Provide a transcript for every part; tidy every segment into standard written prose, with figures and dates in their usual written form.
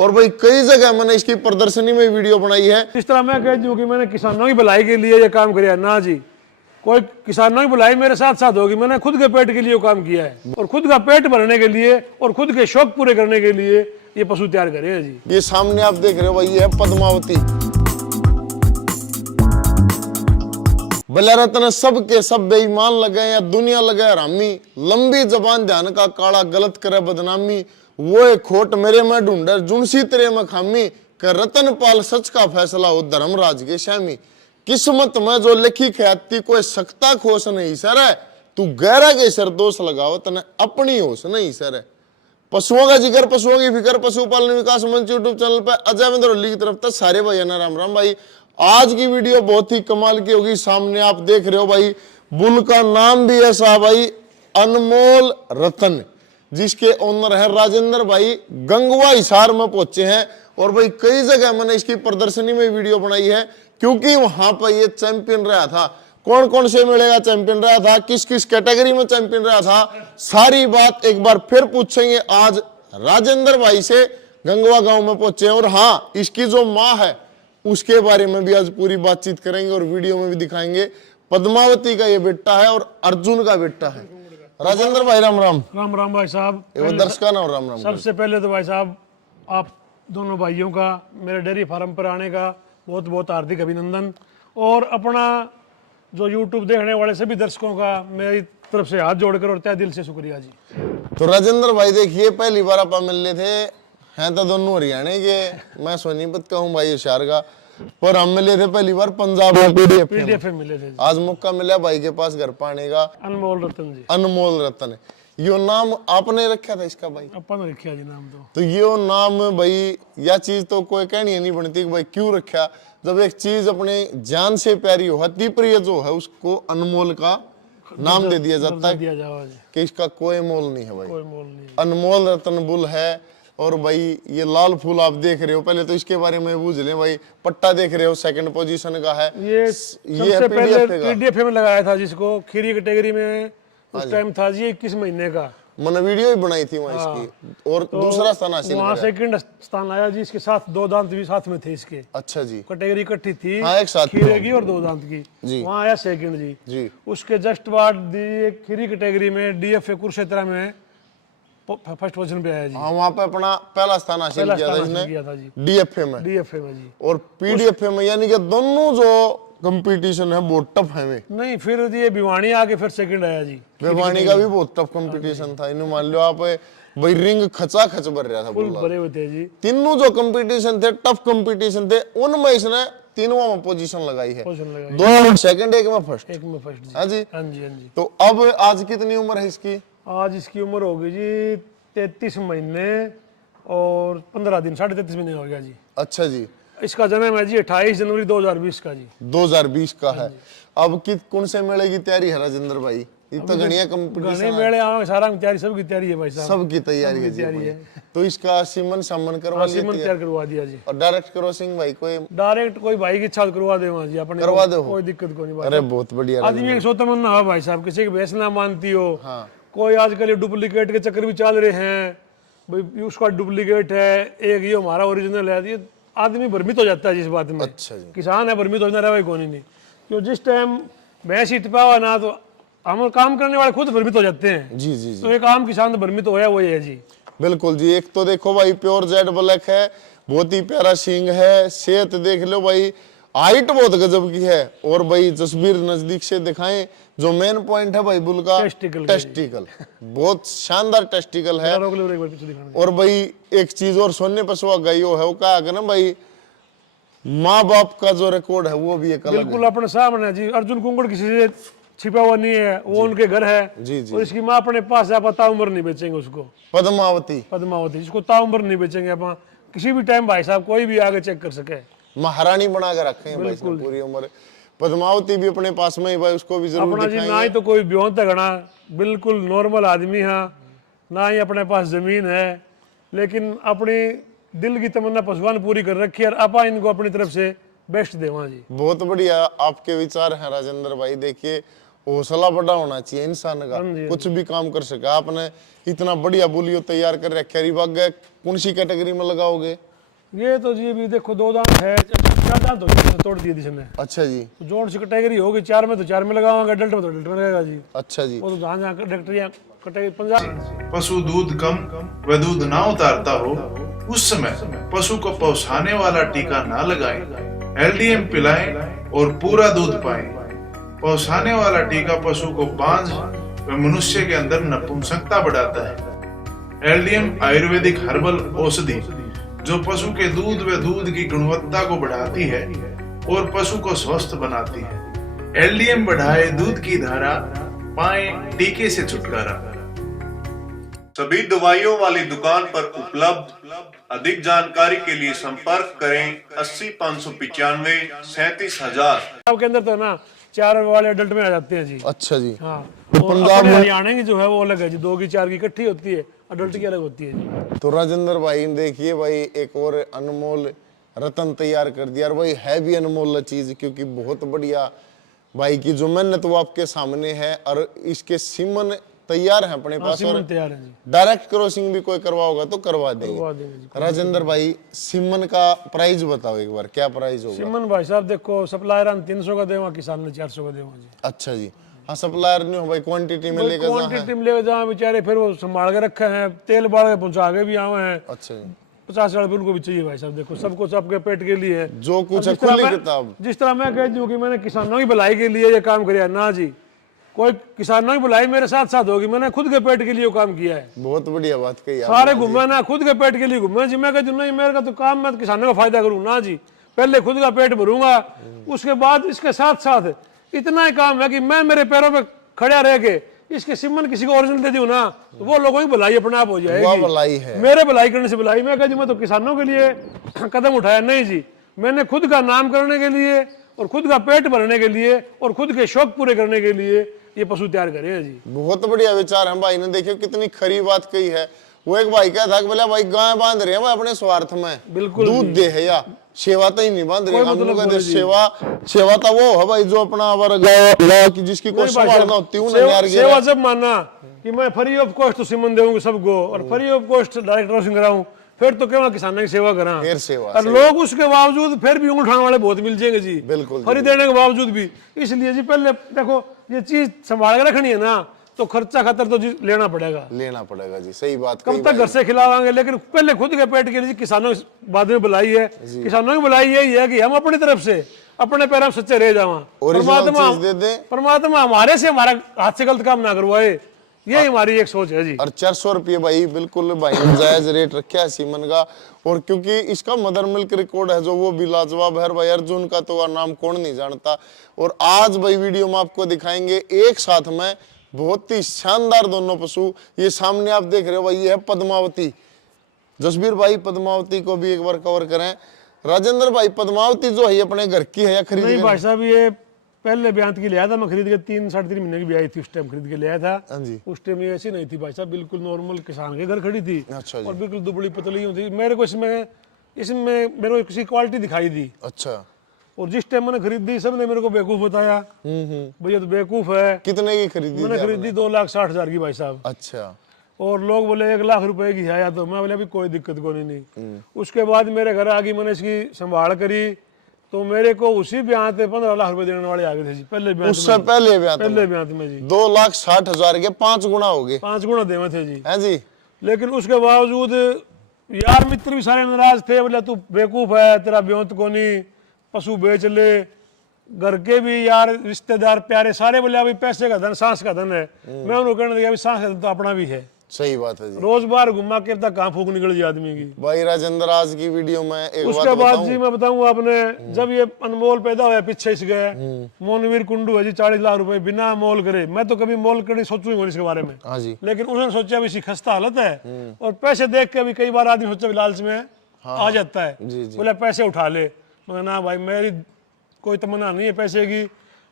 और भाई कई जगह मैंने इसकी प्रदर्शनी में वीडियो बनाई है। इस तरह मैं कह दूं कि मैंने किसानों की भलाई के लिए ये काम किया ना जी, कोई किसानों की भलाई मेरे साथ साथ होगी। मैंने खुद के पेट के लिए काम किया है और खुद का पेट भरने के लिए और खुद के शौक पूरे करने के लिए ये पशु तैयार करे हैं जी। ये सामने आप देख रहे हो भाई, ये है पद्मावती। बलरत्न सब के सब बेईमान लगे या दुनिया लगे हरामी, लंबी जबान ध्यान का काला, गलत करे बदनामी। वो एक खोट मेरे में ढूंढे जुनसी तेरे में खामी, कर रतन पाल सच का फैसला हो धर्मराज के शामी। किस्मत में जो लिखी ख्याति कोई सकता खोस नहीं सर है, तू गहरा के सर दोष लगाओ तने अपनी होश नहीं सर है। पशुओं का जिक्र, पशुओं की फिक्र, पशुपालन विकास मंच यूट्यूब चैनल पर अजय विंद्रोली की तरफ तक सारे भाई ना राम राम भाई। आज की वीडियो बहुत ही कमाल की होगी। सामने आप देख रहे हो भाई, बुल का नाम भी ऐसा भाई, अनमोल रतन, जिसके ओनर है राजेंद्र भाई, गंगवा हिसार में पहुंचे हैं। और भाई कई जगह मैंने इसकी प्रदर्शनी में वीडियो बनाई है, क्योंकि वहां पर ये चैंपियन रहा था। कौन कौन से मिलेगा चैंपियन रहा था, किस किस कैटेगरी में चैंपियन रहा था, सारी बात एक बार फिर पूछेंगे आज राजेंद्र भाई से। गंगवा गांव में पहुंचे हैं और हाँ, इसकी जो माँ है उसके बारे में भी आज पूरी बातचीत करेंगे और वीडियो में भी दिखाएंगे। पद्मावती का ये बेटा है और अर्जुन का बेटा है। राजेंद्र भाई राम राम। राम राम भाई साहब। दर्शकों ना राम राम। सबसे पहले तो भाई साहब आप दोनों भाइयों का मेरे डेयरी फार्म पर आने का बहुत बहुत हार्दिक अभिनंदन, और अपना जो यूट्यूब देखने वाले सभी दर्शकों का मेरी तरफ से हाथ जोड़कर और तहे दिल से शुक्रिया जी। तो राजेंद्र भाई देखिए, पहली बार आप मिल रहे थे, हैं तो दोनों हरियाणा के, मैं सोनीपत का हूँ भाई होशियार का, पर हम मिले थे पहली बार पंजाब में पीडीएफ में मिले थे। आज मौका मिला भाई के पास घर पाने का। अनमोल रतन जी। अनमोल रतन, यो नाम आपने रखा था इसका भाई? अपन रखा जी नाम तो यो नाम भाई, यह चीज तो कोई कहनी नहीं बनती कि भाई क्यों रखा। जब एक चीज अपने जान से प्यारी हो, अति प्रिय जो है, उसको अनमोल का नाम दे दिया जाता है कि इसका कोई मोल नहीं है भाई। कोई मोल नहीं। अनमोल रतन बुल है। और भाई ये लाल फूल आप देख रहे हो, पहले तो इसके बारे में पूछ लें भाई। पट्टा देख रहे हो, सेकंड पोजीशन का है। ये सबसे पहले पीडीएफ में लगाया था, जिसको खीरी कैटेगरी में उस टाइम था जी 21 महीने का। मैंने वीडियो ही बनाई थी वहाँ इसकी, और तो दूसरा स्थान हासिल वहाँ सेकंड स्थान आया जी। इसके साथ 2 दांत भी साथ में थे इसके। अच्छा जी। कैटेगरी इकट्ठी थी, हाँ, एक साथ खीरे की और 2 दांत की जी। वहाँ आया सेकंड जी। उसके जस्ट बाद खीरी कैटेगरी में डीएफए कुरुक्षेत्र में फर्स्ट पोजीशन पे आया जी। हाँ, वहाँ पे अपना पहला स्थान हासिल किया था इसने डीएफए में जी। और पीडीएफए में, यानी कि दोनों जो कंपटीशन है बहुत टफ है में। नहीं, फिर ये भिवानी आके फिर सेकंड आया जी। भिवानी का भी बहुत टफ कंपटीशन था। इन्हें मान लो आप भाई, रिंग खचा खच भर रहा था, फुल भरे हुए थे जी। तीनों जो कंपटीशन थे, टफ कंपटीशन थे, उनमें इसने तीनों में पोजीशन लगाई है। 2 सेकंड, एक में फर्स्ट। हाँ जी। हाँ जी, हाँ जी। तो अब आज कितनी उम्र है इसकी? आज इसकी उम्र होगी जी 33 महीने और 15 दिन, 33.5 महीने हो गया जी। अच्छा जी। इसका जन्म है जी 28 जनवरी 2020 का जी। 2020 का है। अब कौन से मेले की तैयारी है राजेंद्र भाई? इतना घनिया कंपटीशन मेले आवे, सारा की तैयारी, सबकी तैयारी है भाई साहब। सबकी तैयारी है जी। तो इसका सीमन सामन करवा लिया, सीमन तैयार करवा दिया जी। और डायरेक्ट क्रॉसिंग भाई डायरेक्ट कोई भाई की इच्छा करवा दे जी, अपने करवा दो, कोई दिक्कत को नहीं। अरे बहुत बढ़िया। आदमी एक सोता मन ना हो भाई साहब, किसी की भैंस ना मानती हो। कोई आजकल डुप्लीकेट के चक्कर भी चल रहे हैं भाई, उसका डुप्लीकेट है, एक ये हमारा ओरिजिनल है। आदमी भ्रमित हो जाता है जिस बात में। अच्छा जी। किसान है, भ्रमित हो रहा है कौन ही नहीं। क्यों जिस टाइम भैंस इटपा हुआ ना, तो हम काम करने वाले खुद भ्रमित हो जाते हैं जी जी। तो एक आम किसान भ्रमित होया वही है जी। बिल्कुल जी। एक तो देखो भाई, प्योर जेड ब्लैक है, बहुत ही प्यारा सींग है। सेहत देख लो भाई, हाइट बहुत गजब की है। और भाई तस्वीर नजदीक से दिखाएं, जो मेन पॉइंट है भाई बुल का टेस्टिकल बहुत शानदार टेस्टिकल है। और भाई एक चीज और, सोने पशुआ गायो है वो क्या है ना भाई, माँ बाप का जो रिकॉर्ड है वो भी एक अलग बिल्कुल अपने सामने जी। अर्जुन कुंगड़ किसी से छिपा हुआ नहीं है, वो उनके घर है जी जी। और इसकी माँ अपने पास है, आप ताउम्र नहीं बेचेंगे उसको। पद्मावती इसको ताउम्र नहीं बेचेंगे आप किसी भी टाइम भाई साहब, कोई भी आगे चेक कर सके। महारानी बना के रखे हैं भाई पूरी उम्र। पद्मावती भी अपने पास में ही भाई, उसको भी जरूर अपना जी। ना ही तो कोई ब्यों तगड़ा, बिल्कुल नॉर्मल आदमी है, ना ही अपने पास जमीन है, लेकिन अपनी दिल की तमन्ना पशुआन पूरी कर रखी है और आप इनको अपनी तरफ से बेस्ट देवा जी। बहुत बढ़िया आपके विचार हैं राजेंद्र भाई। देखिए, हौसला बड़ा होना चाहिए इंसान का, कुछ भी काम कर सके। आपने इतना बढ़िया बोलियो तैयार कर रखे, कौन सी कैटेगरी में लगाओगे? ये तो जी अभी देखो 2 दांत है, 4 दांत हो गए तोड़ दिए जिसने। अच्छा जी। तो जोड़ से कैटेगरी होगी 4 में, तो 4 में लगाऊंगा, डेल्टा में तो डेल्टा में लगेगा जी। अच्छा जी। वो तो जहाँ जहाँ कैटेगरी कैटेगरी 50। पशु दूध कम व दूध ना उतारता हो उस समय पशु को पौंसाने वाला टीका ना लगाएं, एलडीएम पिलाएं और पूरा दूध पाएं। पौंसाने वाला टीका पशु को बांझ व मनुष्य के अंदर नपुंसकता बढ़ाता है। एलडीएम आयुर्वेदिक हर्बल औषधि जो पशु के दूध व दूध की गुणवत्ता को बढ़ाती है और पशु को स्वस्थ बनाती है। एलडीएम बढ़ाए दूध की धारा, पाएं टीके से छुटकारा। सभी दवाइयों वाली दुकान पर उपलब्ध। अधिक जानकारी के लिए संपर्क करें 80 595 37,000। पंजाब के अंदर तो ना 4 वाले अडल्ट में आ जाते हैं जी। अच्छा जी। हाँ, तो और पंजाब अपने में हरियाणा की जो है वो अलग है जी, 2 की 4 की इकट्ठी होती है, अडल्ट की अलग होती है जी। तो राजेंद्र भाई देखिए भाई एक और अनमोल रतन तैयार कर दिया, और भाई है भी अनमोल चीज, क्योंकि बहुत बढ़िया भाई की जो मेहनत वो आपके सामने है। और इसके सीमन तैयार है अपने पास, सीमन और तैयार है जी, डायरेक्ट क्रॉसिंग भी कोई करवा होगा तो करवा करवा देंगे। देंगे जी। राजेंद्र भाई सीमन का प्राइस बताओ एक बार, क्या प्राइस होगा? सिमन भाई साहब देखो, सप्लायर हम 300 का देवा, किसान ने 400 का देवा जी। अच्छा जी। हाँ, सप्लायर नहीं हो भाई, क्वांटिटी में लेकर जा क्वांटिटी में लेकर जाए बेचारे, फिर वो संभाल के रखे हैं, तेल बाढ़ के पहुंचा के भी आए हैं। अच्छा जी। 50 रुपये उनको भी चाहिए भाई साहब, देखो सब कुछ आपके पेट के लिए है। जो कुछ है जिस तरह खुली मैं- किताब। जिस तरह मैं कह दूं कि मैंने किसानों की भलाई के लिए ये काम किया, ना जी, कोई किसानों की भलाई मेरे साथ साथ होगी, मैंने खुद के पेट के लिए वो काम किया है। बहुत बढ़िया बात कही आपने। सारे घूमे ना, खुद के पेट के लिए घूमे जी। मैं कहती हूँ नहीं, मेरे का तो काम, मैं तो किसानों का फायदा करूँ, ना जी, पहले खुद का पेट भरूंगा, उसके बाद इसके साथ साथ इतना ही काम है कि मैं मेरे पैरों पे खड़ा रह के इसके सिमन किसी को ओरिजिनल दे दूं ना, तो वो लोगों की भलाई अपने आप हो वाह जाएगी। भलाई है। मेरे भलाई करने से भलाई। मैं कहती मैं तो किसानों के लिए कदम उठाया नहीं जी, मैंने खुद का नाम करने के लिए और खुद का पेट भरने के लिए और खुद के शौक पूरे करने के लिए ये पशु तैयार करे हैं जी। बहुत बढ़िया विचार है भाई ने, देखियो कितनी खरी बात कही है। वो एक भाई कहता था कि बोला भाई गाय बांध रहे हैं भाई अपने स्वार्थ में, बिल्कुल दूध दे है या सेवा तो ही नहीं बांध रहे। कोई हम मतलब लोग कहते नहीं जी। सेवा तो वो है भाई जो अपना गाय की जिसकी कोई नहीं भाई संभालना साहब, होती है उन्हें यार सेवा जब मानना कि मैं फ्री ऑफ कॉस्ट तो सिमन देऊंगा सबको और फ्री ऑफ कॉस्ट डायरेक्ट रोसिंग कराऊं, फिर तो क्यों किसानों की सेवा करा। फिर सेवा, और लोग उसके बावजूद फिर भी उंगल उठाने वाले बहुत मिल जाएंगे जी, बिल्कुल फ्री देने के बावजूद भी। इसलिए जी पहले देखो ये चीज संभाल के रखनी है ना, तो खर्चा खतर तो जी लेना पड़ेगा। लेना पड़ेगा जी, सही बात कब कही तक घर से खिलावांगे, लेकिन पहले खुद के पेट के लिए किसानों की बाद में बुलाई है। किसानों की बुलाई यही है कि हम अपनी तरफ से अपने पैरों में सच्चे रह जावा, ओरिजिनल चीज दे दे। परमात्मा हमारे से हमारा हाथ से गलत काम ना करवाए, ये हमारी एक सोच है जी। और 400 रुपये भाई बिल्कुल भाई ने जायज रेट रखा है सीमन का। और क्योंकि इसका मदर मिल्क रिकॉर्ड है जो वो भी लाजवाब है भाई, अर्जुन का तो नाम कौन नहीं जानता। और आज भाई वीडियो में आपको दिखाएंगे एक साथ में बहुत ही शानदार दोनों पशु। ये सामने आप देख रहे हो भाई, ये है पद्मावती। जसबीर भाई पद्मावती को भी एक बार कवर करें। राजेंद्र भाई पद्मावती जो है अपने घर की है या खरीद नहीं के? भाई साहब, ये पहले ब्यांत की लिया था मैं, खरीद के 3 साढ़े 3 महीने की भी आई थी, उस टाइम खरीद के लिया था। हाँ जी। उस टाइम ये ऐसी नहीं थी भाई साहब, बिल्कुल नॉर्मल किसान के घर खड़ी थी। अच्छा जी। और बिल्कुल दुबली पतली थी। मेरे को इसमें मेरे को किसी क्वालिटी दिखाई दी, अच्छा। और जिस टाइम मैंने खरीदी सबने मेरे को बेवकूफ बताया, भैया तो बेवकूफ है। कितने की खरीदी मैंने थी खरीदी 2,60,000 की भाई साहब, आपने? अच्छा। और लोग बोले 1 लाख रुपए की है या, तो मैं बोले अभी कोई दिक्कत को नहीं। उसके बाद मेरे घर आ गई, मैंने इसकी संभाल करी, तो मेरे को उसी ब्याह पे 15 लाख रुपए देने वाले आ गए थे जी। पहले ब्याह उससे पहले ब्याह था? पहले ब्याह में जी 2,60,000 के 5 गुना हो गए 5 गुना देवे थे जी। हैं जी। लेकिन उसके बावजूद यार मित्र भी सारे नाराज थे, बोले तू बेवकूफ है, तेरा ब्योंत को नहीं, पशु बेच ले। घर के भी यार रिश्तेदार प्यारे सारे बोले अभी पैसे का धन सांस का धन है। मैं उन्होंने कहने लगा अभी सांस का धन तो अपना भी है। सही बात है जी। रोज बार घुमा के तक कहाँ फूक निकल जाए आदमी की। भाई राजेंद्र आज की वीडियो में एक उसके बात बाद बताऊं? जी मैं बताऊं आपने, जब ये अनमोल पैदा हुआ पीछे से गए, मोनवीर कुंडू है जी 40 लाख रुपए बिना मोल करे। मैं तो कभी मोल करनी सोचूं ही नहीं इसके बारे में, हाँ जी। लेकिन उसने सोचा भी इसकी खस्ता हालत है, और पैसे देख के भी कई बार आदमी सोचा भी लालच में आ जाता है, जी, जी। बोले पैसे उठा ले। मगर ना भाई, मेरी कोई तमन्ना नहीं है पैसे की,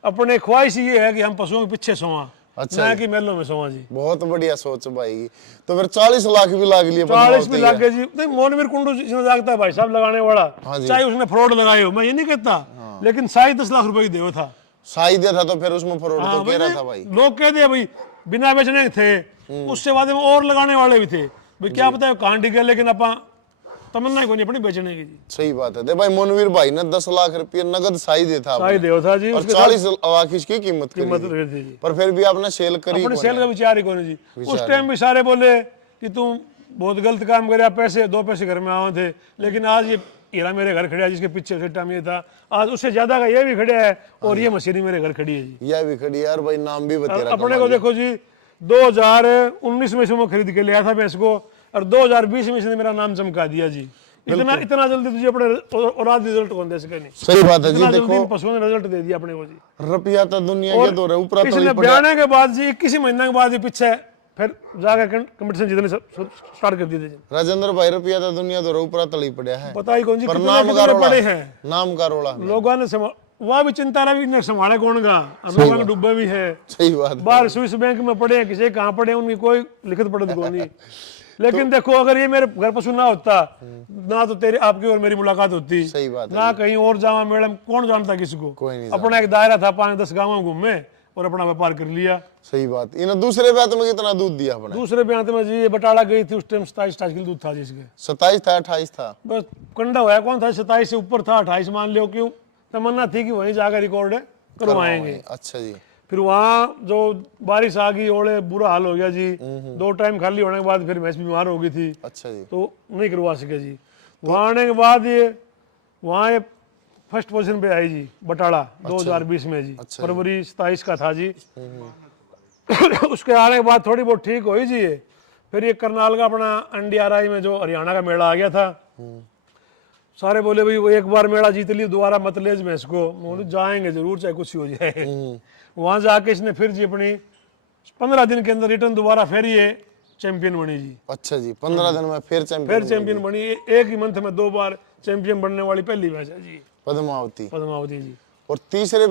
अपने ख्वाहिश ये है कि हम पशुओं के पीछे सोवा, अच्छा ना जी। कि मेलों में सोवा जी। बहुत बढ़िया सोच भाई की। तो फिर 40 लाख भी लाग लिए 40 भी पद्मावती लग के। गए जी। नहीं, मोनवीर कुंडू जिसने जागता है भाई साहब लगाने वाला, हाँ जी। चाहे उसने फ्रॉड लगाए हो, मैं ये नहीं कहता, लेकिन 10.5 लाख रुपए की देवा था। साई दिया था तो फिर उसमें फ्रॉड हाँ, तो कह रहा था भाई। लोग कह दिए भाई बिना बेचने के थे, उससे बाद में और लगाने वाले भी थे भाई, क्या पता है कहाँ टिके, लेकिन अपन तमन्ना ही कोई नहीं अपनी बेचने की जी। सही बात है। दे भाई मोनवीर भाई ने 10 लाख रुपये नगद साई दे था साई देव था जी, और उसके 40 लाख इसकी कीमत कीमत करी थी। रही थी जी। पर फिर भी आपने सेल करी अपने कौन सेल है? का विचार ही कौन जी। उस टाइम भी सारे बोले कि तुम बहुत गलत काम करे, पैसे 2 पैसे घर में आवे थे, लेकिन आज ये हीरा मेरे घर खड़ा है जिसके पीछे से टाइम ये था, आज उससे ज्यादा का ये भी खड़ा है और ये मशीन मेरे घर खड़ी है जी। यह भी खड़ी है यार भाई, नाम भी बतेरा। अपने को देखो जी 2019 में से मैं खरीद के लिया था भैंस को और 2020 में इसने मेरा नाम चमका दिया जी। इतना जल्दी तुझे अपने औलाद रिजल्ट कौन दे सके नहीं। सही बात है जी। इतना जल्दी देखो इन पशुओं ने रिजल्ट दे दिया अपने को जी। रुपया तो दुनिया के दो ऊपर इसने ब्याने के बाद जी 21 महीने के बाद ये पीछे फिर जाकर कंपटीशन जीतने स्टार्ट कर दिए थे जी। राजेंद्र भाई रुपया तो दुनिया दो ऊपर तली पड़ा है, पता ही कौन जी पर कितने नाम का कितने रोड़ा, पड़े हैं नाम का रोड़ा। लोगों ने वह भी चिंता रहा भी संभाले कौन का, हम लोगों ने डूबे भी है सही बात है। बाहर स्विस बैंक में पड़े हैं, किसी कहाँ पड़े हैं, उनकी कोई लिखित पढ़त को नहीं। लेकिन देखो अगर ये मेरे घर पशु ना होता ना तो तेरी आपकी और मेरी मुलाकात होती, सही बात है। ना कहीं और जावा मैडम कौन जानता किसी को। कोई नहीं अपना एक दायरा था 5-10 गाँव घूमे और अपना व्यापार कर लिया। सही बात। इन्हें दूसरे ब्याह में कितना दूध दिया अपने? दूसरे ब्याह में जी ये बटाला गई थी, उस टाइम 27 किलो दूध था जिसके। 27 था 28 था? बस कंडा हुआ कौन था, 27 से ऊपर था, 28 मान लो। क्यों तमन्ना थी कि वहीं जाकर रिकॉर्ड करवाएंगे। अच्छा जी। फिर वहाँ जो बारिश आ गई, ओले बुरा हाल हो गया जी। 2 टाइम खाली होने के बाद फिर भैंस बीमार हो गई थी, अच्छा जी। तो नहीं करवा सके जी। वहाँ आने के बाद ये वहाँ ये फर्स्ट पोजीशन पे आई जी बटाला 2020 में जी। अच्छा फरवरी 27 का था जी। उसके आने के बाद थोड़ी बहुत ठीक हुई जी ये। फिर ये करनाल का अपना NDRI में जो हरियाणा का मेला आ गया था, सारे बोले भाई वो एक बार मेला जीत ली दोबारा मत ले भैंस को। बोले जाएंगे जरूर चाहे कुछ ही हो जाए। वहां जाके इसने फिर जी अपनी 15 दिन के अंदर रिटर्न दोबारा फिर ये चैंपियन बनी जी। अच्छा जी। 15 दिन में फिर चैंपियन बनी। एक ही मंथ में 2 बार चैंपियन बनने वाली पहली भैंस है जी पद्मावती जी। और तीसरे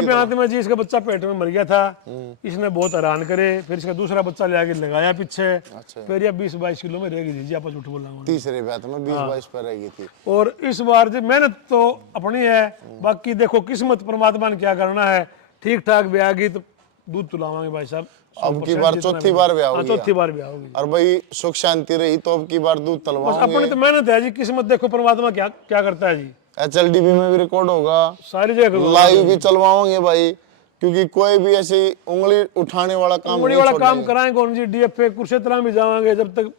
ब्याह में जी इसका बच्चा पेट में मर गया था, इसने बहुत हैरान करे। फिर इसका दूसरा बच्चा ले आके लगाया पीछे। अच्छा। फिर ये 20-22 किलो में रह गई जी, आप झूठ बोल रहा हूँ। तीसरे ब्याह में 20-22 पर रह गई थी। और इस बार जी मेहनत तो अपनी है, बाकी देखो किस्मत परमात्मा ने क्या करना है। ठीक ठाक ब्याह की तो दूध तुलावांगे भाई साहब। अब की बार चौथी बार ब्याह होगी। चौथी बार ब्याह होगी और भाई सुख शांति रही तो अब की बार दूध तलवाएंगे। अपनी तो मेहनत है जी, किस्मत देखो परमात्मा क्या क्या करता है जी। HLDB में भी रिकॉर्ड होगा, सारी जगह लाइव भी चलवाओगे भाई, क्योंकि कोई भी ऐसी उंगली उठाने वाला काम कराएंगे कौन जी। DFA कुरुक्षेत्र में जावांगे, जब तक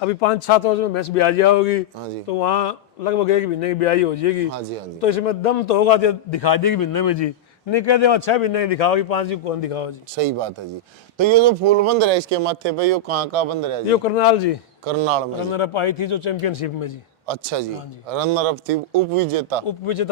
अभी 5-7 रोज में भैंस ब्याह होगी तो वहाँ लगभग 1 महीने की ब्याही हो जाएगी। हाँ जी, हाँ जी। तो इसमें दम तो होगा तो दिखा देगी भिन्ने में जी, नहीं कह दे 6 महीने दिखाओगी 5 जी कौन दिखाओ जी। सही बात है जी। तो ये जो फूल बंद रहा है इसके माथे पे, ये कहाँ का बंद रहा है जी? ये करनाल जी, करनाल में रनर अप आई थी जो चैंपियनशिप में जी। अच्छा जी। रनर अप थी, उपविजेता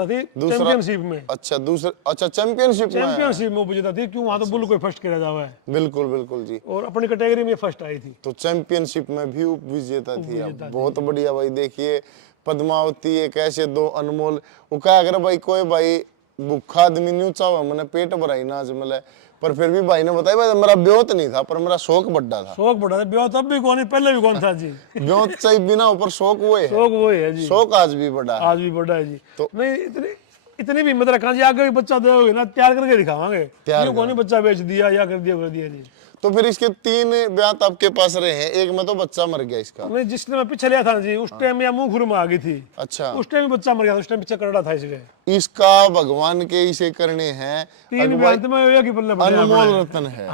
थी चैंपियनशिप में। अच्छा चैंपियनशिप में उपविजेता थी। क्यों वहाँ तो बुल कोई फर्स्ट किया जावा है। बिल्कुल बिल्कुल जी। और अपनी कैटेगरी में फर्स्ट आई थी, तो चैंपियनशिप में भी उपविजेता थी। बहुत बढ़िया भाई। देखिए पद्मावती एक ऐसे 2 अनमोल, वो क्या अगर भाई कोई भाई भूखा आदमी नहीं चाहे मैंने पेट भराई ना मिले, पर फिर भी भाई ने बताया भाई मेरा ब्योत नहीं था पर मेरा शौक बड़ा था। ब्योत अब भी कौन, पहले भी कौन था जी। ब्योत चाहिए बिना ऊपर शौक वो है। शौक वो है जी। शौक आज भी बड़ा है जी। तो नहीं इतनी भी हिम्मत रखा जी, आगे भी बच्चा दोगे ना तैयार करके दिखावांगे। कौन बच्चा बेच दिया या कर दिया जी। तो फिर इसके 3 ब्याह आपके पास रहे हैं, एक में तो बच्चा मर गया इसका। नहीं जिसने मैं पीछे लिया था जी उस टाइम या मुंह खुर में आ गई थी। अच्छा। उस टाइम बच्चा मर गया था, उस टाइम पीछे करड़ा था इसके। इसका भगवान के इसे करने हैं 3 ब्याह में एक ही पल्ले पड़ा, अनमोल रतन है।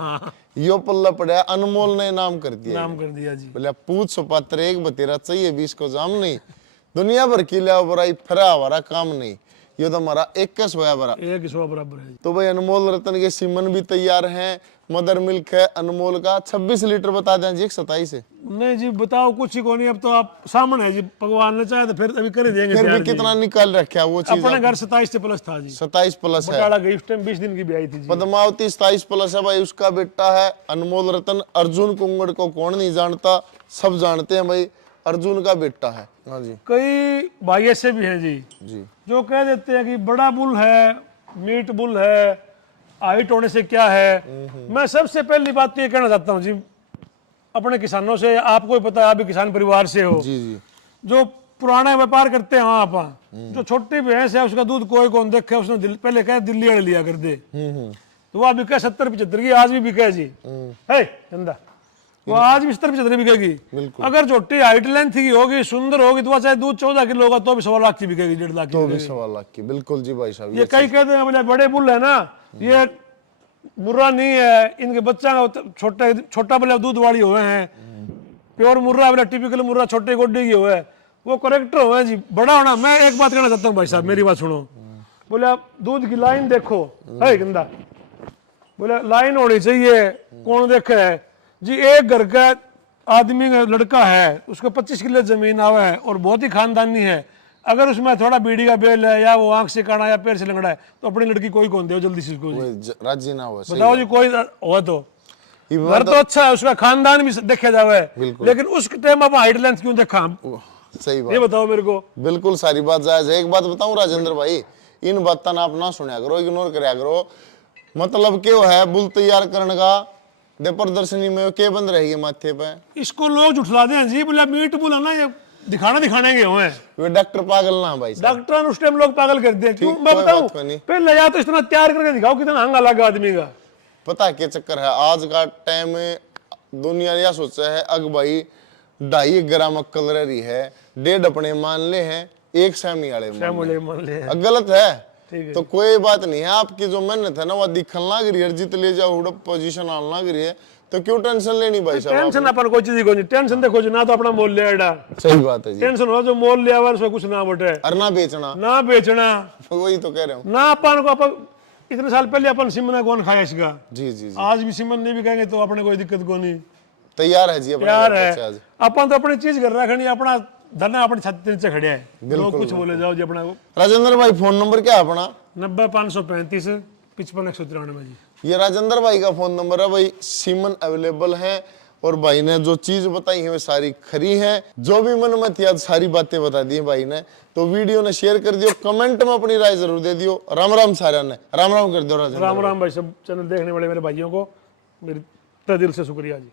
यो पल्ला पड़ा, अनमोल ने नाम कर दिया जी। बोले पूछ सुपात्र एक बतेरा चाहिए 20 को जाम नहीं, दुनिया भर की लिया बराई फरा हमारा काम नहीं, ये तो हमारा 21 बराबर है। तो भाई अनमोल रतन के सीमन भी तैयार हैं। मदर मिल्क है अनमोल का 26 लीटर बता दें जी। 27 है नहीं जी बताओ कुछ ही को नहीं, अब तो आप सामने है जी, भगवान ने चाहे तो फिर अभी कर ही देंगे। फिर भी कितना निकाल रखा है वो चीज? अपने घर 27 से प्लस था जी। 27 प्लस है। बटाला गई उस टाइम 20 दिन की ब्याही थी जी। पद्मावती 27 प्लस है भाई। उसका बेटा है अनमोल रतन। अर्जुन कुंगड़ को कौन नहीं जानता, सब जानते हैं भाई, अर्जुन का बेटा है। हाँ जी। कई भाई ऐसे भी हैं जी जो कह देते हैं कि बड़ा बुल है, मीट बुल है, हाइट होने से क्या है। मैं सबसे पहली बात तो ये कहना चाहता हूँ जी, अपने किसानों से, आपको भी पता है आप भी किसान परिवार से हो जी। जो पुराना व्यापार करते हैं वहां आप, जो छोटी भैंस है उसका दूध कोई कौन देखे, उसने पहले कहा दिल्ली वाले लिया कर दे, तो वह बिका 70-75 की, आज भी बिका जी है धंधा। वो आज भी 70-75 बिकेगी। अगर छोटी हाइट लेंथ की होगी, सुंदर होगी, तो वह चाहे दूध 14 किलो होगा तो भी 1.25 लाख की बिकेगी, 1.5 लाख की तो भी बिकेगी। 1.25 लाख की, बिल्कुल जी भाई साहब। ये कई कहते हैं बोले बड़े बुल है ना, ये मुर्रा नहीं है, इनके बच्चा छोटा छोटा बोले दूध वाली हुए हैं, प्योर मुर्रा बोले टिपिकल मुर्रा छोटे गोड्डी की हुए, वो करेक्टर हुए जी, बड़ा होना। मैं एक बात कहना चाहता हूँ भाई साहब, मेरी बात सुनो। बोले आप दूध की लाइन देखो है गंदा, बोले लाइन होनी चाहिए, कौन देखे है जी। एक घर का आदमी का लड़का है, उसको 25 किलो जमीन आवे है और बहुत ही खानदानी है, अगर उसमें थोड़ा बीड़ी का बेल है या वो आंख से काना या पैर से लंगड़ा है, तो अपनी लड़की कोई कौन दे जल्दी से उसको जी। राजी ना हो, सही बताओ जी, कोई हो तो ये घर तो अच्छा है, उसका खानदान भी देखा जावे, बिल्कुल। लेकिन उस टाइम आप हाइट लेंथ क्यों देखा हम? सही ये बात, बताओ मेरे को। बिल्कुल सारी बात जायज है। एक बात बताऊं राजेंद्र भाई, इन बातों ना आप ना सुना करो, इग्नोर करया करो। मतलब क्यों है बुल तैयार करने का, दे प्रदर्शनी में के बंद रहेगी माथे पे, इसको लोग झुठला दे जी, बोला मीट बोला ना, ये दिखाने गए हुए हैं। वे डॉक्टर पागल ना भाई साहब। डॉक्टर उस टाइम लोग पागल कर दिए, क्यों? मैं कोई बताऊं, बात नहीं। पहले या तो इतना तैयार करके दिखाओ कितना हंगा लगा आदमी का। पता क्या चक्कर है, आज का टाइम में दुनिया यह सोचा है अग भाई 2.5 ग्राम अक्ल रही है, 1.5 अपने मान ले हैं, 1 सैमी वाले मान ले गलत है। ठीक है। तो कोई बात नहीं है, आपकी जो मेहनत है ना वो दिखन लग रही है, जीत ले जाओ पोजीशन आने लग रही है, तो क्यों टेंशन लेनी भाई साहब। टेंशन अपन कोई चीज को नहीं, टेंशन देखो जी, ना तो अपना मोल ले एडा, सही बात है जी। टेंशन हो जो मोल लिया हुआ उसमें कुछ ना बटे, और ना बेचना, ना बेचना, वही तो कह रहे हूँ। ना अपन को। अपन इतने साल पहले अपन सिमना कौन खाया इसका, जी जी जी, आज भी सिमन नहीं भी कहेंगे तो अपने कोई दिक्कत को नहीं, तैयार है जी अपने प्यार घर है। पे आज। अपन तो अपनी चीज घर रखनी, अपना धन अपनी छत के नीचे खड़े हैं, लोग कुछ बोले जाओ जी अपना को। राजेंद्र भाई फोन नंबर क्या है अपना? 90 535 55 193 जी। ये राजेंद्र भाई का फोन नंबर है भाई। सीमन अवेलेबल है और भाई ने जो चीज बताई है वे सारी खरी है, जो भी मन में थी आज सारी बातें बता दी भाई ने। तो वीडियो ने शेयर कर दियो, कमेंट में अपनी राय जरूर दे दियो। राम राम सारा ने, राम राम कर दो राजेंद्र। राम राम भाई सब चैनल देखने वाले मेरे भाइयों को मेरे तहे दिल से शुक्रिया जी।